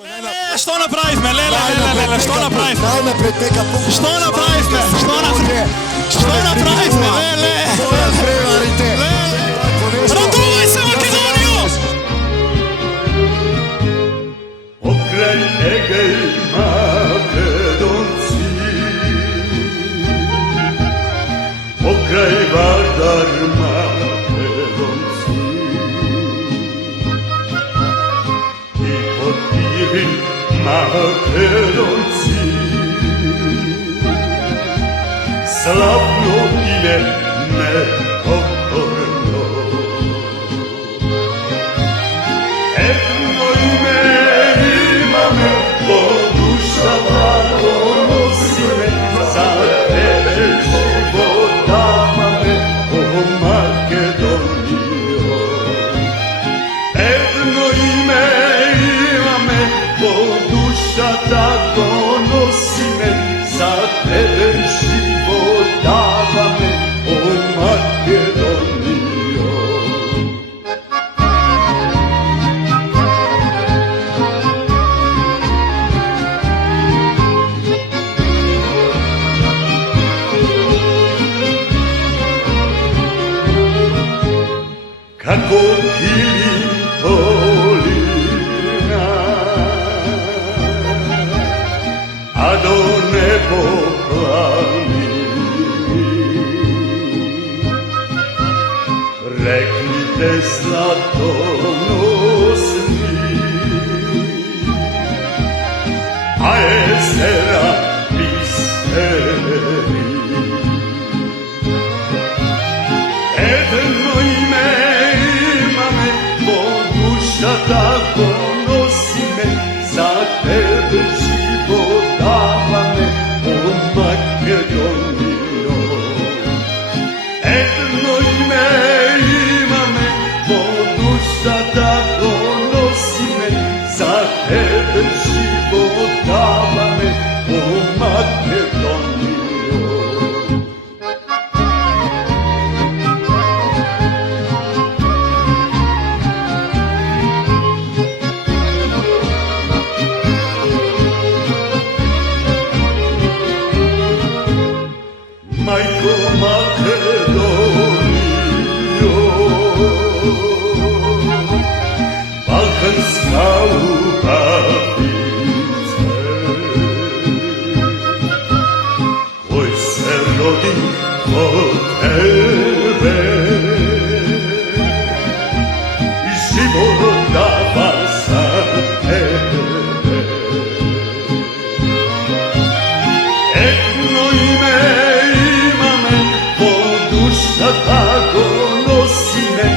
Što napravime, što napravime? Najnapred neka pokuša. Što napravime, što napravime, Prevarite. Raduvaj se Makedoniju! Pokraj Egej Makedonci, pokraj Vardar Makedonci, i pod Ivin Makedonci, slavno ime nepokorno. Etno ime imame, po dušama ponosime, za tebe život damame, o Makedonijo. Etno ime imame, po dušama ponosime, za tebe život damame, o Makedonijo. Kako Kilin Polina, a do nebo plani. Rekli te zlatonosni, a jezera biseri. Jedno ime imame, po duša tako nosi me, za tebe život davame, o Makedonijo. Jedno ime imame, po duša tako nosi me, za tebe život davame, o Makedonijo. Majko Makedonijo, balkanska ubavice, koji se rodi od tebe i život dava za tebe. Etno ime imame, po duša tako nosi me,